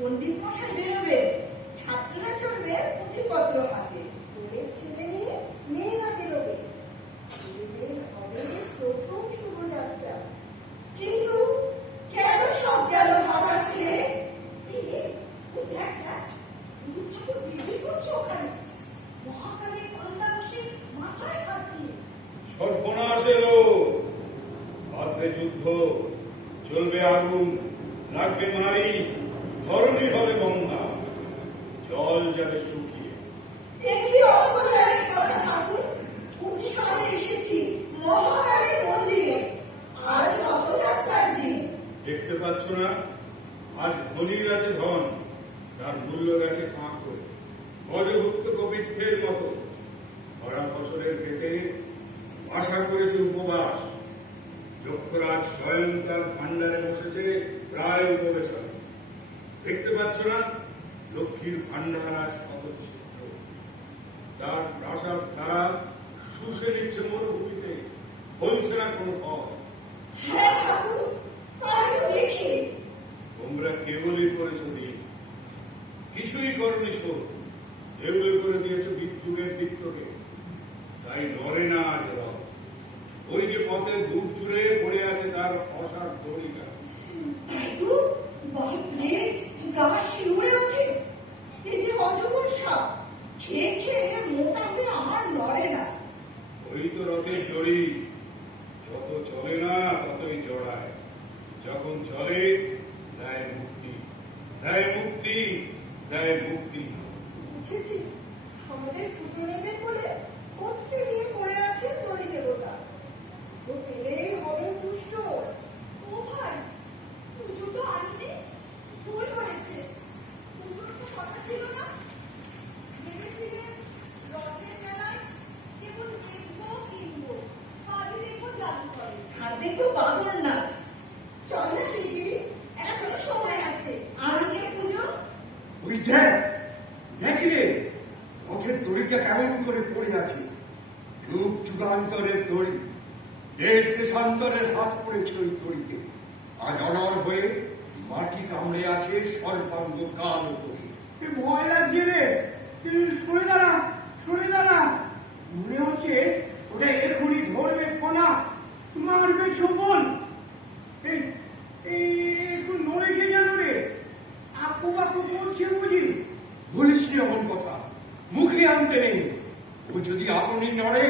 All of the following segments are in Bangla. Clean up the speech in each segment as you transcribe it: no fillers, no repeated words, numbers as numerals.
পণ্ডিত মশাই বেরোবে, ছাত্ররা চলবে পুঁথিপত্র হাতে। ওদের ছেলে নিয়ে মেয়েরা বেরোবে, ছেলেদের হবে প্রথম শুভযাত্রা। কিন্তু কেন সব গেল হঠাৎ করে? মহাকালের পাল্লা বসে মাথায় হাত দিয়ে সর্বনাশ এলো। বাঁধবে যুদ্ধ, চলবে আগুন, লাগবে মারি, ধরণী হবে বন্ধা, জল যাবে শুকিয়ে। একই অপরাধের কথা ঠাকুর। উৎসবে এসেছি মহাকালের মন্দিরে, আজ রথযাত্রার দিন। দেখতে পাচ্ছ না, আজ ধনীর আছে ধন, তার মূল্য গেছে ফাঁক করে, গজভুক্ত কবিত্বের মতো। ভরা ফসলের ক্ষেতে আশা করেছে উপবাস। যক্ষরাজ স্বয়ং তার ভান্ডারে বসেছে প্রায় উপবেশনে। দেখতে পাচ্ছ না, লক্ষ্মীর ভান্ডার আজ কত ছিদ্র। তার প্রাসাদ ধারা শুষে নিচ্ছে মরুভূমিতে, বলছে না কোনো ফল। হ্যাঁ ঠাকুর, তাই তো দেখি। তোমরা কেবলই করেছ দিন, কিছুই করনি শোধ। এগুলো করে দিয়েছ যুগের বৃত্তকে, তাই নড়ে না আজ রথ। ওই যে পথের বুক জুড়ে পড়ে আছে তার অসার দড়িটা। তাই তো, বাপরে, গা শিউরে ওঠে। এই যে অজগর সাপ, খেয়ে খেয়ে মোটা হয়ে আমার নড়ে না। ওই তো রথের দড়ি, যত চলে না ততই জড়ায়। যখন চলে দেয় মুক্তি, দেয় মুক্তি, দেয় মুক্তি। বুঝেছি, আমাদের পুজো নেবেন বলে করতে দিয়ে পড়ে আছেন দড়ি দেবতা। পুজো পেলেই হবেন দুষ্ট। ও ভাই, পুজো তো আনলে ভুল হয়েছে। পুজোর তো কথা ছিল না। ভেবেছিলেন রথের মেলায় কেবল দেখবো কিনবো, বাড়ি দেখবো জাদু করে, আর দেখবো বাঁদর নাচ। চল না শিগগিরি, এখনো সময় আছে। আনলে পুজো। ওই দেখ, দেখি রে, রথের দড়িটা কেমন করে পড়ে আছে। যুগ যুগান্তরের দড়ি, দেশ দেশান্তরের হাত পড়েছে ওই দড়িতে। আজ অনর হয়ে মাটি কামড়ে আছে সর্বাঙ্গ কাল করে। ভয় লাগছে রে, সরে দাঁড়া, সরে দাঁড়া। মনে হচ্ছে ওটা এখনই ধরবে কোনা, মারবে শোভন। একটু নড়েছে যেন রে, আকু বাকু করছে বুঝি। বলিস নি এমন কথা, মুখে আনতে নেই। ও যদি আপনি নড়ে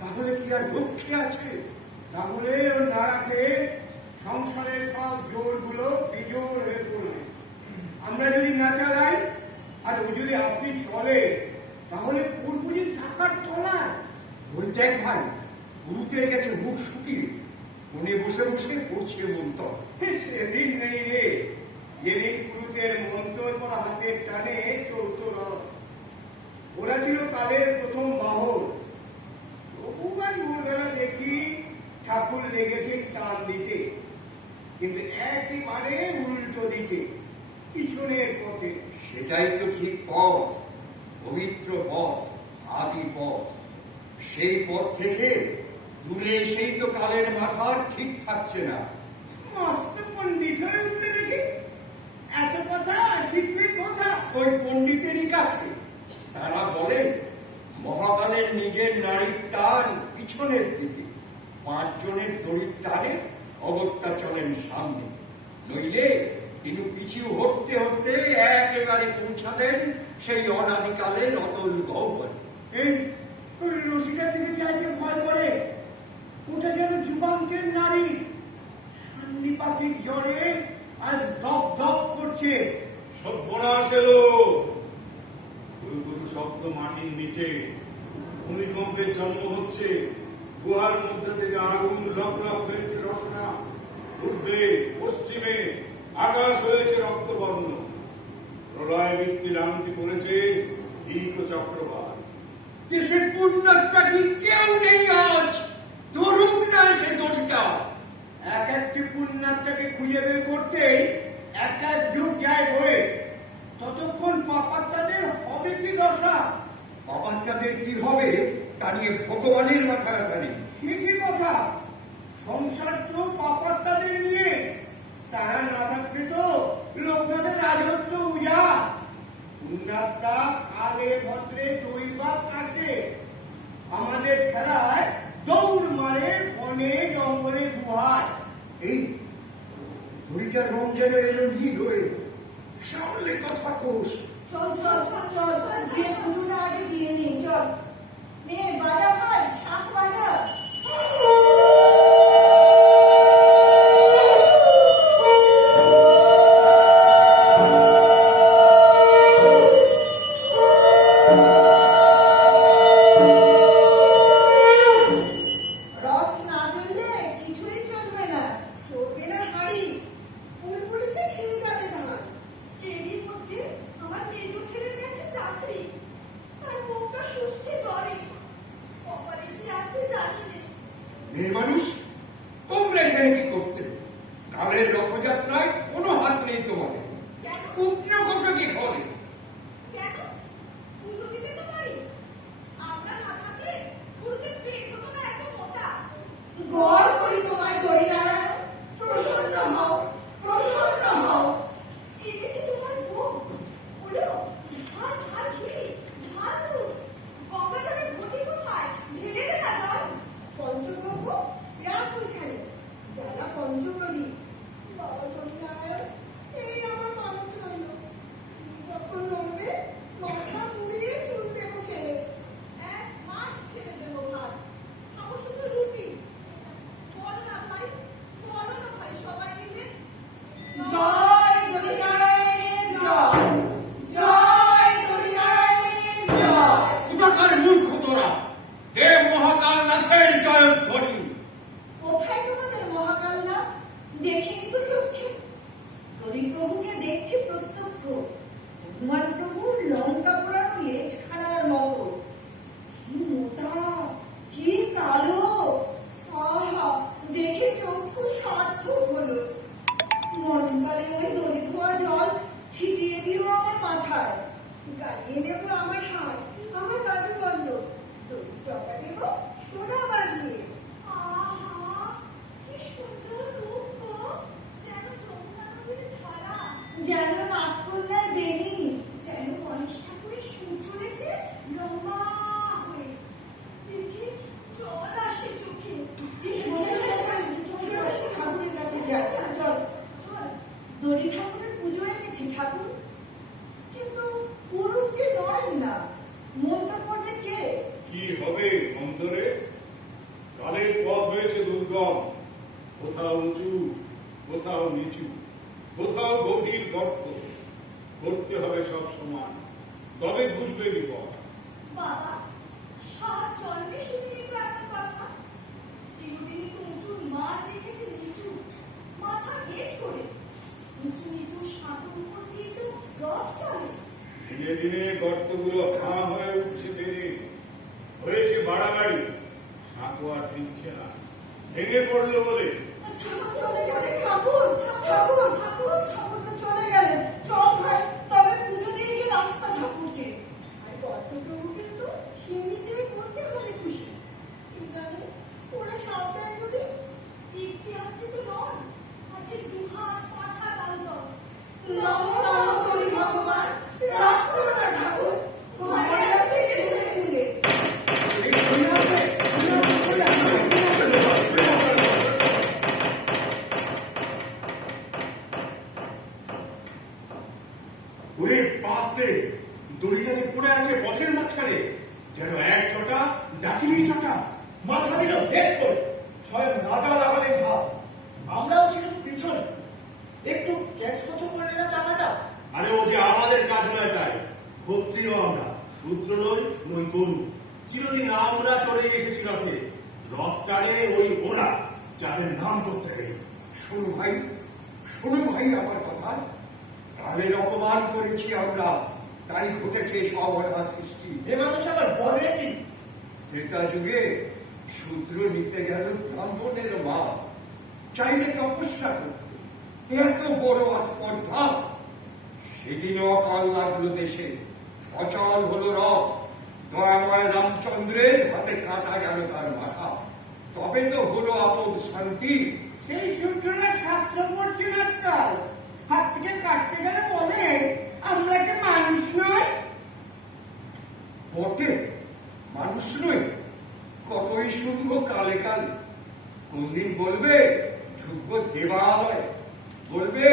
তাহলে কি আর লক্ষ্যে আছে? তাহলে ও নাড়া খেয়ে সংসারের সব জোরগুলো বিজোর হয়ে পড়বে। আমরা যদি না চালাই আর ও যদি আপনি চলে, তাহলে পুরপুরি থাকার তলায়। ওই দেখ ভাই, গুরুতে গেছে মুখ শুকিয়ে, মনে বসে বসে পড়ছে মন্তর। সেদিন নেই রে, যেদিন গুরুদের মন্তর পর হাতের টানে চলত রথ। ওরা ছিল কালের প্রথম বাহন। বহুবার ভোরবেলা দেখি ঠাকুর লেগেছেন টান দিতে, কিন্তু একেবারে উল্টো দিকে, পিছনের পথে। সেটাই তো ঠিক পথ, পবিত্র পথ, আদি পথ। সেই পথ থেকে দূরে এসেই তো কালের মাথার ঠিক থাকছে না। মস্ত পণ্ডিত হয়ে উঠলে দেখি, এত কথা শিখবি কথা ওই পণ্ডিতেরই কাছে। তারা বলেন মহাকালের নিজের নারীর টান পিছনের দিকে, 5 জনের দড়ির টানে অগত্যা চলেন সামনে। নইলে তিনি পিছু হতে হতে একেবারে পৌঁছালেন সেই অনাদিকালের অতল গহ্বরে। এই রশিটার দিকে চাইতে ভয় করে, ওটা যেন যুগান্তের নারী। সান্নিপাতিক জ্বরে আজ দপ দপ করছে। সর্বনাশ এলো। গুরু গুরু শব্দ মাটির নিচে, ভূমিকম্পের জন্ম হচ্ছে। গুহার মধ্যে থেকে আগুন লক লক হয়েছে রচনা। পূর্বে পশ্চিমে আকাশ হয়েছে রক্তবর্ণ। প্রলয় বৃত্তির আংটি পড়েছে দীর্ঘ চক্রবাল। দেশের পুণ্যাত্মা কেউ নেই আজ, ধরুক না সে দড়িটা। এক একটি পুণ্যাত্মাকে খুঁজে বের করতেই এক এক যুগ যায় বয়ে। ততক্ষণ পাপাত্মাদের হবে কি দশা? পাপাত্মাদের কি হবে তা নিয়ে ভগবানের মাথা ব্যথা নেই। কি কথা? সংসার তো পাপাত্মাদের নিয়ে। তারা না থাকলে তো লোকনাথের রাজত্ব উন্নাতটা কালে ভদ্রে দুই বাপ আসে আমাদের খেলায় দৌড় মারে বনে জঙ্গলে গুহায়। এই ঘড়িটার রং যেন এলো নীল হয়ে সামলে কথা কোষ। চল চল চল চল চল গিয়ে পুজোটা আগে দিয়ে নি চল নে বাজা ভাই শাক বাজা রথ না চললে কিছুই চলবে না চলবে না হাড়ি, বুলবুলিতে খেয়ে যাবে ধান। এরই মধ্যে আমার মেজো ছেলের কাছে চাকরি তার মুখটা শুষছে জ্বরে কপালে কি আছে জানি না মেয়ে মানুষ তোমরা এখানে কি করতে? কালের রথযাত্রায় কোনো হাত নেই তোমাদের। কেন উগ্র কথা কি করে? কেন পুজো দিতে তো পারি আমরা না থাকলে পুরোতে পেট হতো না এত মোটা গড় করি তোমায় দড়ি নারায়ণ প্রসন্ন হও প্রসন্ন হও এনেছি তোমার মুখ বলো ঢাল ঢাল ঘি ঢাল দুধ গঙ্গা জলের ঘটি কোথায় ঢেলে দে না জল পঞ্চগব্য রাখ ওইখানে, জ্বালা পঞ্চপ্রদীপ। বাবা দক্ষিণারায়ণ, এই আমার মানত রইল, যখন নড়বে মাথা মুড়িয়ে চুল দেবো ফেলে। এক মাস ছেড়ে দেবো ভাত খাবো শুধু রুটি বলো না ভাই সবাই মিলে জয় হরিনারায়ণের জয় জয় হরিনারায়ণের জয় কোথাকার মূর্খ তোরা? দেব মহাকাল নাথের জয়ধ্বনি। কোথায় তোমাদের মহাকাল না দেখিনি তো চোখে হরি প্রভুকে দেখছি প্রত্যক্ষ হনুমান প্রভুর লঙ্কা পোড়ানো লেজ খাড়ার মতো কি মোটা কি কালো আহা দেখে চক্ষু সার্থক হলো মরণকালে ওই দড়ি ধোয়া জল ছিটিয়ে দিও আমার মাথায় গালিয়ে নেবো আমার হাত, আমার বাজু বন্ধ, দড়ি টকা দেবো সোনা বাঁধিয়ে। আহা কি সুন্দর রূপ গো যেন যমুনা নদীর ধারা যেন নাটকন্যার বেনি যেন গণেশ ঠাকুরের সুর চলেছে লম্বা হয়ে দেখে জল আসে চোখে ঠাকুরের কাছে যাই চল চল দড়ি ঠাকুরের পুজো এনেছি ঠাকুর কিন্তু পুরুষ যে নড়েন না মনটা করবে কে কি হবে অন্তরে? কালের পথ হয়েছে দুর্গম, কোথাও উঁচু কোথাও নিচু, কোথাও গভীর গর্ত। করতে হবে সব সমান, তবে বুঝবে বিপদ। বাবা সাত জন্মে শুনিনি তো এমন কথা চিরদিনই তো উঁচুর মান রেখেছে নিচু মাথা হেট করে উঁচু নিচু সাঁতর উপর দিয়ে তো রথ চলে দিনে দিনে গর্তগুলো হাঁ হয়ে উঠছে বেড়ে, হয়েছে বাড়াবাড়ি, সাঁকো আর ঠিকছে না, ভেঙে পড়লো বলে। ঠাকুর চলে যাবে ঠাকুর ঠাকুর ঠাকুর ঠাকুর তো চলে গেলেন চল ভাই তবে পুজো দিয়ে গিয়ে রাস্তা ঠাকুরকে আর গর্তপ্রভু কিন্তু সিমনিতেই করতে হবে খুশি। কি জানি ওরা সাবধান যদি। একটি হাতে তো নন আছে দুহাত পাছা দন্তর নমো নমো হরি ভগবান, রাগ করো না ঠাকুর, ঘরে আছে ছেলে মিলে। ওরে পাশে দড়িটা যে পড়ে আছে পথের মাঝখানে, যেন এক ছটা ডাকিনি ছটা মাথা দিল হেড করে স্বয়ং রাজা লাগালেন ভাব। আমরাও ছিলাম পিছনে, একটু ক্যাচ কচো করে নিলাম চাকাটা। আরে ও যে আমাদের কাজ নয়, তাই ক্ষত্রিয় আমরা, শূদ্র নই গরু। চিরদিন আমরা চলে এসেছি রথে, রথ চাড়ে ওই ওরা যাদের নাম করতে গেল। শোনো ভাই আমার কথা, কালের অপমান করেছি আমরা, তাই ঘটেছে সব সৃষ্টি। এ মানুষ আবার বলে কি? ত্রেতা যুগে শূদ্র নিতে গেল ব্রাহ্মণের মা, চাইলে তপস্যা করতে, এত বড় স্পর্ধা। সেদিনও অকাল লাগলো দেশে, অচল হলো রথ, দয়াময় রামচন্দ্রের হাতে কাটা গেল তার মাথা। তবে তো হলো আপদ শান্তি। সেই সূত্রটা শাস্ত্র পড়ছেন আজকাল, হাত থেকে কাটতে গেলে বলে আমরা কি মানুষ নয়? বটে, মানুষ নয়, কতই শুনবো কালে কালে। কোনদিন বলবে ঢুকবো দেবালয়, বলবে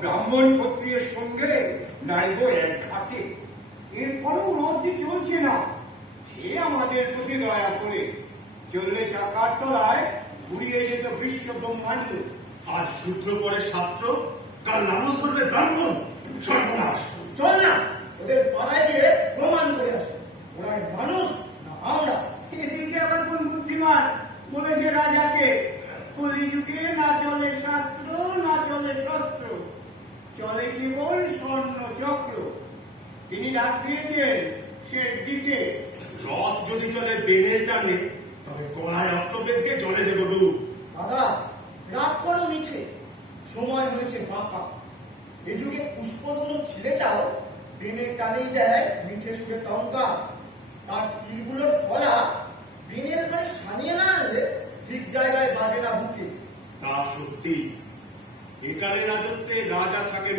ব্রাহ্মণ ক্ষত্রিয়ের সঙ্গে নাইব এক ঘাটে। এরপরেও রথটি চলছে না, সে আমাদের প্রতি দয়া করে চললে চাকার তলায় ঘুরিয়ে যেত বিশ্ব ব্রহ্মাণ্ড। আজ সূত্র পরে শাস্ত্র, কাল নারদ করবে ব্রাহ্মণ। সর্বনাশ! চল না ওদের পাড়ায় গিয়ে প্রমাণ করে আসো ওরা মানুষ না আমরা। এদিকে আবার কোন বুদ্ধিমান বলেছে রাজাকে, কলিযুগে না চলে শাস্ত্র না চলে শস্ত্র, চলে কেবল স্বর্ণ চক্র। তিনি ডাক দিয়েছেন সে দিকে, রথ যদি চলে বেনের টানে, তবে গলায় অস্ত্র বেঁধে জলে দেব ডুব। দাদা রাগ করো মিছে, সময় হয়েছে বাঁকা। এ যুগে পুষ্পধন ছেলেটাও বেনের টানেই দেয় মিঠে সুরে টঙ্কা। তার তীরগুলোর ফলা বেনের ঘরে সানিয়ে না আনলে ঠিক জায়গায় বাজে না বুকে। তা সত্যি, একালে রাজত্বে রাজা থাকেন